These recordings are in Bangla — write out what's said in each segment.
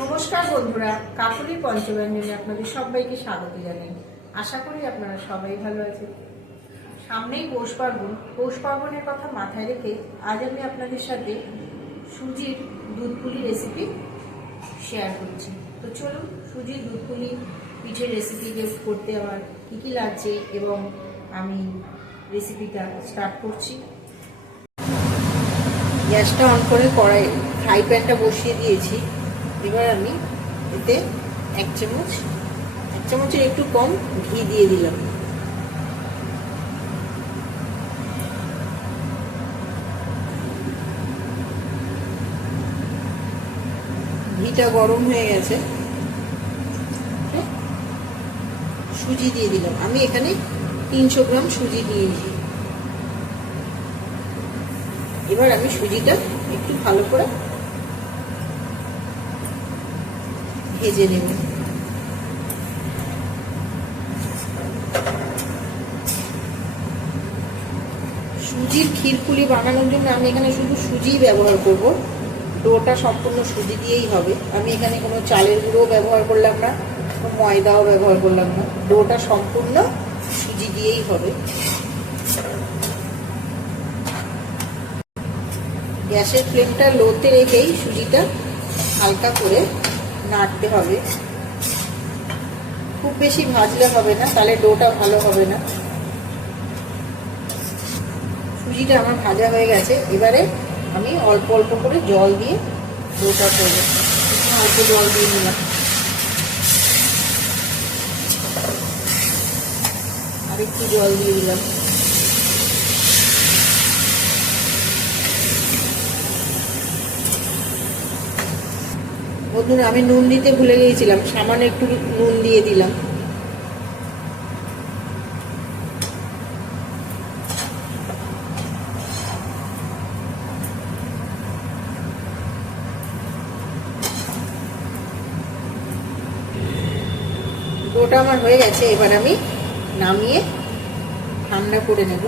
নমস্কার বন্ধুরা, কাকুলি পঞ্চব্যঞ্জনে আপনাদের সবাইকে স্বাগত জানাই। আশা করি আপনারা সবাই ভালো আছেন। সামনেই পৌষ পার্বণ। পৌষ পার্বণের কথা মাথায় রেখে আজ আমি আপনাদের সাথে সুজির দুধ পুলি রেসিপি শেয়ার করছি। তো চলুন সুজির দুধ পুলি পিঠের রেসিপি করতে আমার কী কী লাগছে এবং আমি রেসিপিটা স্টার্ট করছি। গ্যাসটা অন করে ফ্রাই প্যানটা বসিয়ে দিয়েছি। এবার আমি এতে এক চামচের একটু কম ঘি দিয়ে দিলাম। ঘিটা গরম হয়ে গেছে, সুজি দিয়ে দিলাম। আমি এখানে 300 গ্রাম সুজি নিয়েছি। এবার আমি সুজিটা একটু ভালো করে ভেজে নেব। সুজির ক্ষীরপুলি বানানোর জন্য আমি এখানে শুধু সুজি ব্যবহার করব। ডোটা সম্পূর্ণ সুজি দিয়েই হবে। আমি এখানে কোনো চালের গুঁড়ো ব্যবহার করলাম না, কোনো ময়দাও ব্যবহার করলাম না। ডোটা সম্পূর্ণ সুজি দিয়েই হবে। গ্যাসের ফ্লেমটা লোতে রেখেই সুজিটা হালকা করে নাড়তে হবে। খুব বেশি ভাজলে হবে না, তাহলে ডোটা ভালো হবে না। সুজিটা আমার ভাজা হয়ে গেছে। এবারে আমি অল্প অল্প করে জল দিয়ে ডোটা করব। অল্প জল দিয়ে নিলাম, আর একটু জল দিয়ে দিলাম। বন্ধুরা, আমি নুন দিতে ভুলে গিয়েছিলাম, সামান্য একটু নুন দিয়ে দিলাম। ডোটা আমার হয়ে গেছে। এবার আমি নামিয়ে ঠান্ডা করে নেব।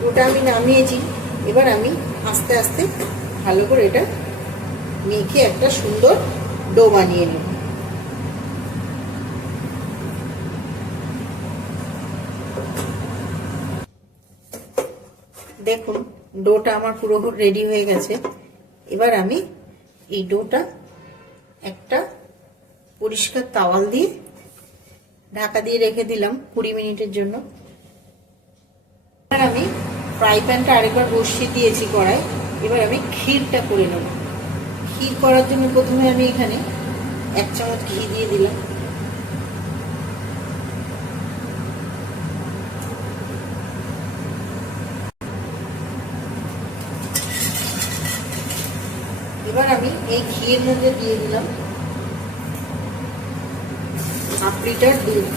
ডোটা আমি নামিয়েছি। এবার আমি আস্তে আস্তে ভালো করে এটা মেখে একটা সুন্দর ডো বানিয়ে নেব। দেখুন, ডোটা আমার পুরো রেডি হয়ে গেছে। এবার আমি এই ডোটা একটা পরিষ্কার তাওয়াল দিয়ে ঢাকা দিয়ে রেখে দিলাম 20 মিনিটের জন্য। এবার আমি ফ্রাই প্যানটা আরেকবার বসিয়ে দিয়েছি কড়াই। এবার আমি ক্ষীরটা করে নেব। ক্ষীর করার জন্য প্রথমে আমি এখানে 1 চামচ ঘি দিয়ে দিলাম। এবার আমি এই ঘিয়ের মধ্যে দিয়ে দিলাম হাফ লিটার দুধ।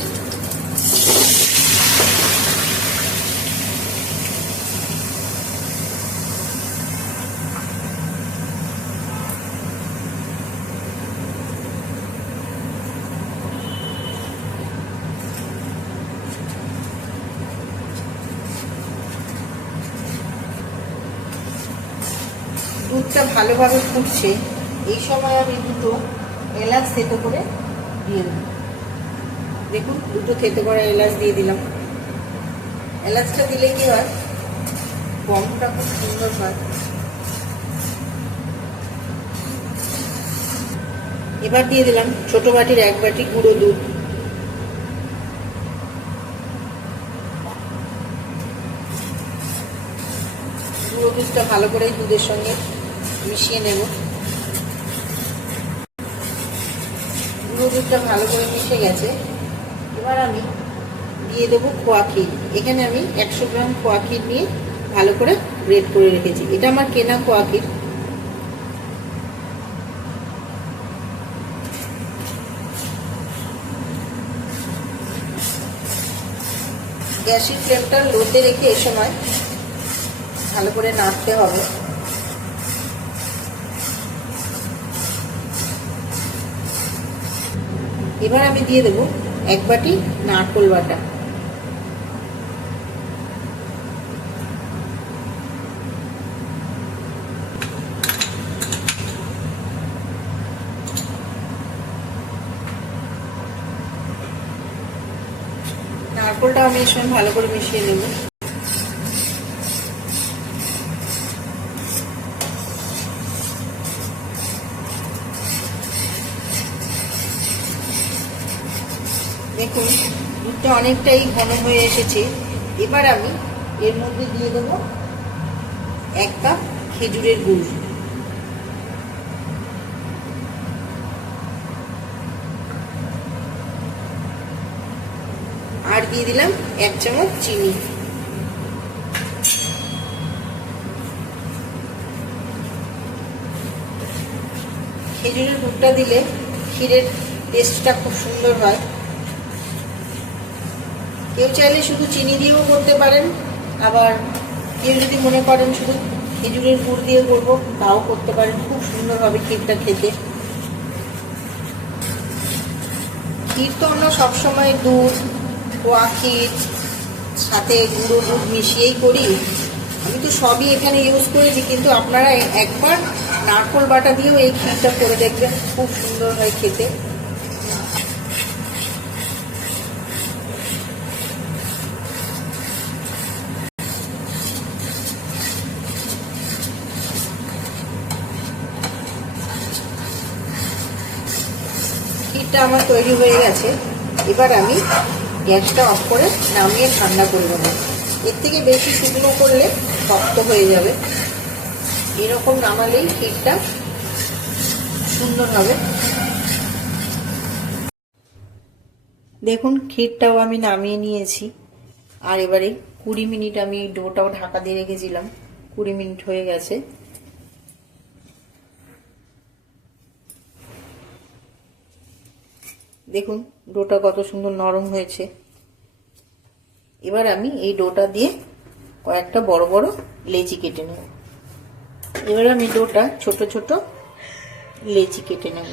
দুধটা ভালোভাবে ফুটছে। এই সময় আমি দুটো এলাচ থেতো করে দিয়ে দেব। দেখুন, দুটো থেতো করা এলাচ দিয়ে দিলাম। এলাচটা দিলে কি হয়, গন্ধটা খুব সুন্দর হয়। এবার দিয়ে দিলাম ছোট বাটির 1 বাটি গুঁড়ো দুধ। গুঁড়ো দুধটা ভালো করে দুধের সঙ্গে মিশিয়ে নেব। গুঁড়ো দুধটা ভালো করে মিশে গেছে। এবার আমি দিয়ে দেবো খোয়া ক্ষীর। এখানে আমি 100 গ্রাম খোয়া ক্ষীর নিয়ে ভালো করে গ্রেট করে রেখেছি। এটা আমার কেনা খোয়া ক্ষীর। গ্যাসের ফ্লেমটা লোতে রেখে এ সময় ভালো করে নাড়তে হবে। এবার আমি দিয়ে দেবো 1 বাটি নারকেল বাটা। নারকোলটা আমি এর সঙ্গে ভালো করে মিশিয়ে নেব। দেখুন দুধটা অনেকটাই ঘন হয়ে এসেছে। এবার আমি এর মধ্যে দিয়ে দেব 1 কাপ খেজুরের গুড়। আর দিয়ে দিলাম 1 চামচ চিনি। খেজুরের গুড়টা দিলে ক্ষীরের টেস্টটা খুব সুন্দর হয়। কেউ চাইলে শুধু চিনি দিয়েও করতে পারেন, আবার কেউ যদি মনে করেন শুধু খেজুরের গুড় দিয়ে করবো তাও করতে পারেন, খুব সুন্দর হবে ক্ষীরটা খেতে। ক্ষীর তো আমরা সবসময় দুধ, খোয়া ক্ষীর সাথে গুঁড়ো দুধ মিশিয়েই করি। আমি তো সবই এখানে ইউজ করেছি, কিন্তু আপনারা একবার নারকোল বাটা দিয়েও এই ক্ষীরটা করে দেখবেন, খুব সুন্দর হয় খেতে। ক্ষীরটা আমার তৈরি হয়ে গেছে। এবার আমি গ্যাসটা অফ করে নামিয়ে ঠান্ডা করে নেব। এর থেকে বেশি শুকনো করলে শক্ত হয়ে যাবে। এরকম নামালেই ক্ষীরটা সুন্দর হবে। দেখুন ক্ষীরটাও আমি নামিয়ে নিয়েছি। আর এবারে 20 মিনিট আমি ডোটাও ঢাকা দিয়ে রেখেছিলাম। 20 মিনিট হয়ে গেছে। দেখুন ডোটা কত সুন্দর নরম হয়েছে। এবার আমি এই ডোটা দিয়ে কয়েকটা বড় বড় লেচি কেটে নেব। এবার আমি ডোটা ছোট ছোট লেচি কেটে নেব।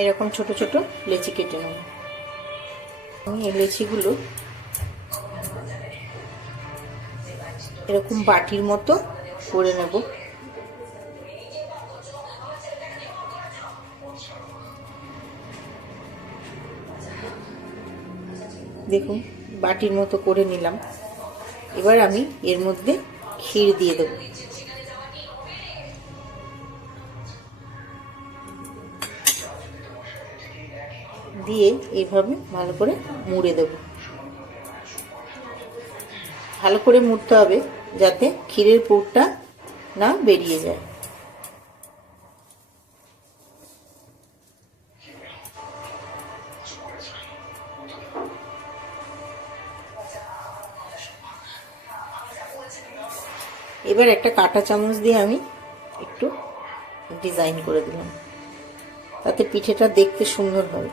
এরকম ছোট ছোট লেচি কেটে নেব। আমি এই লেচিগুলো এরকম বাটির মতো করে নেব। দেখুন বাটির মতো করে নিলাম। এবার আমি এর মধ্যে ক্ষীর দিয়ে দেব। দিয়ে এইভাবে ভালো করে মুড়ে দেব। ভালো করে মুড়তে হবে যাতে ক্ষীরের পুরটা না বেরিয়ে যায়। এবার একটা কাঁটা চামচ দিয়ে আমি একটু ডিজাইন করে দিলাম, তাতে পিঠেটা দেখতে সুন্দর হবে।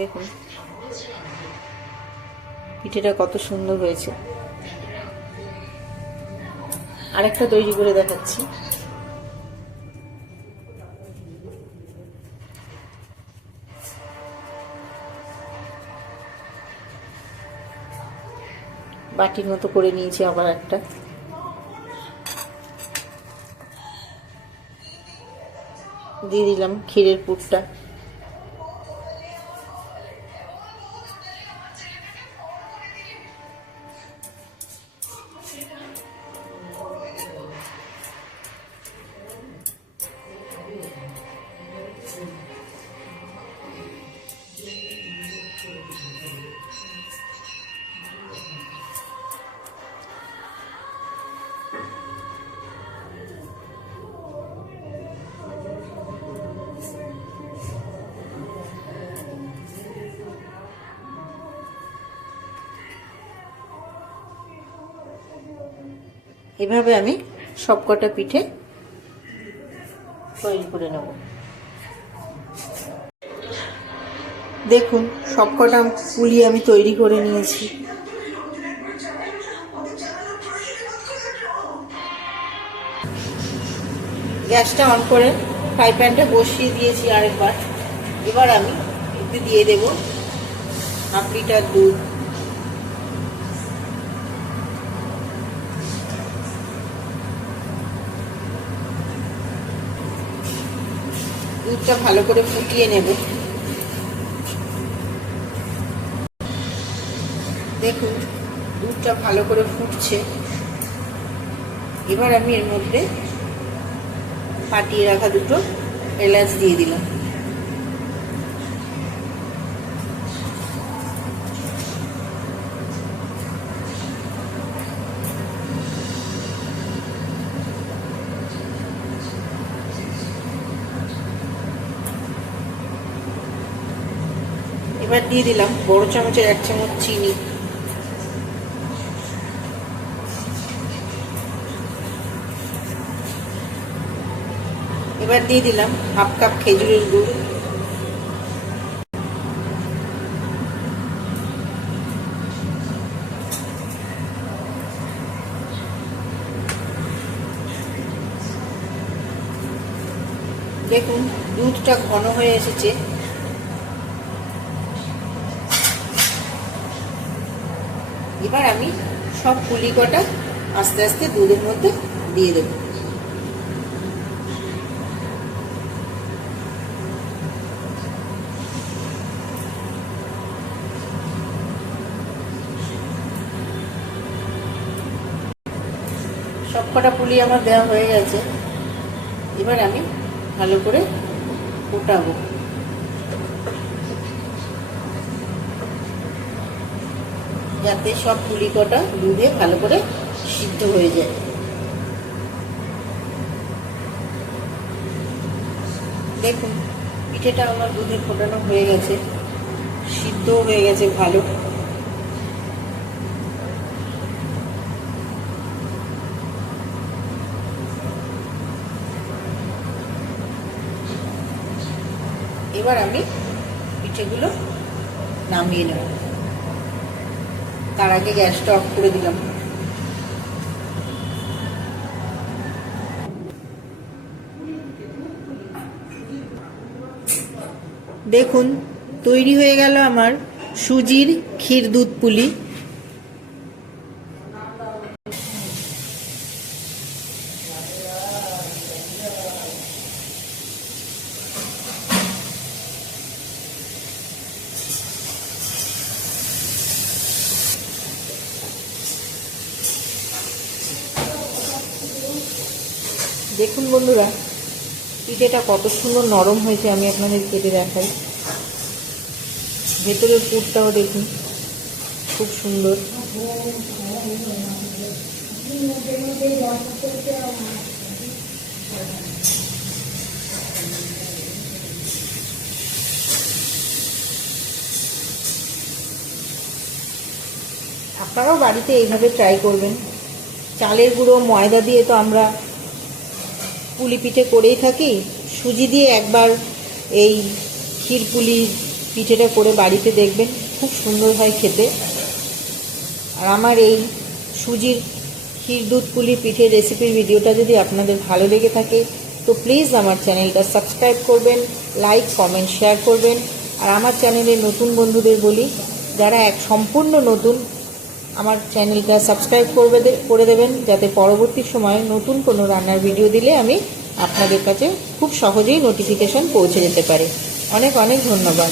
দেখুন পিঠেটা কত সুন্দর হয়েছে। আরেকটা তৈরি করে দেখাচ্ছি। বাটির মতো করে নিয়েছি আবার একটা। দিয়ে দিলাম ক্ষীরের পুরটা। এভাবে আমি সবকটা পিঠে তৈরি করে নেব। দেখুন সবকটা পুলি আমি তৈরি করে নিয়েছি। গ্যাসটা অন করে ফ্রাই প্যানটা বসিয়ে দিয়েছি আরেকবার। এবার আমি একটু দিয়ে দেব 1/2 লিটার দুধ। দুধটা ভালো করে ফুটিয়ে নেব। দেখুন দুধটা ভালো করে ফুটছে। এবার আমি এর মধ্যে ফাটিয়ে রাখা দুটো এলাচ দিয়ে দিলাম। এবার দিয়ে দিলাম বড় চামচের 1 চামচ চিনি। এবার দিয়ে দিলাম 1/2 কাপ খেজুরের গুড়। দেখুন দুধটা ঘন হয়ে এসেছে। এবার আমি সব পুলি কটা আস্তে আস্তে দুধের মধ্যে দিয়ে দেব। সব কটা পুলি আমার দেওয়া হয়ে গেছে। এবার আমি ভালো করে ফোটাবো, যাতে সব পুলি কটা দুধে ভালো করে সিদ্ধ হয়ে যায়। দেখুন পিঠেটা আমার দুধে ফোটানো হয়ে গেছে, সিদ্ধ হয়ে গেছে ভালো। এবার আমি পিঠেগুলো নামিয়ে নেব। তার আগে গ্যাসটা অফ করে দিলাম। দেখুন তৈরি হয়ে গেল আমার সুজির ক্ষীর দুধ পুলি। দেখুন বন্ধুরা পিঠেটা কত সুন্দর নরম হয়েছে, আমি আপনাদের কেটে দেখাই। ভেতরের পুরটাও দেখুন খুব সুন্দর। আপনারাও বাড়িতে এইভাবে ট্রাই করবেন। চালের গুঁড়ো ময়দা দিয়ে তো আমরা পুলি পিঠে করেই থাকি, সুজি দিয়ে একবার এই ক্ষীর পুলি পিঠেটা করে বাড়িতে দেখবেন, খুব সুন্দর হয় খেতে। আর আমার এই সুজির ক্ষীর দুধ পুলি পিঠের রেসিপির ভিডিওটা যদি আপনাদের ভালো লেগে থাকে তো প্লিজ আমার চ্যানেলটা সাবস্ক্রাইব করবেন, লাইক কমেন্ট শেয়ার করবেন। আর আমার চ্যানেলে নতুন বন্ধুদের বলি, যারা সম্পূর্ণ নতুন, আমার চ্যানেলটা সাবস্ক্রাইব করে দেবেন, যাতে পরবর্তী সময়ে নতুন কোনো রান্নার ভিডিও দিলে আমি আপনাদের কাছে খুব সহজেই নোটিফিকেশন পৌঁছে যেতে পারে। অনেক অনেক ধন্যবাদ।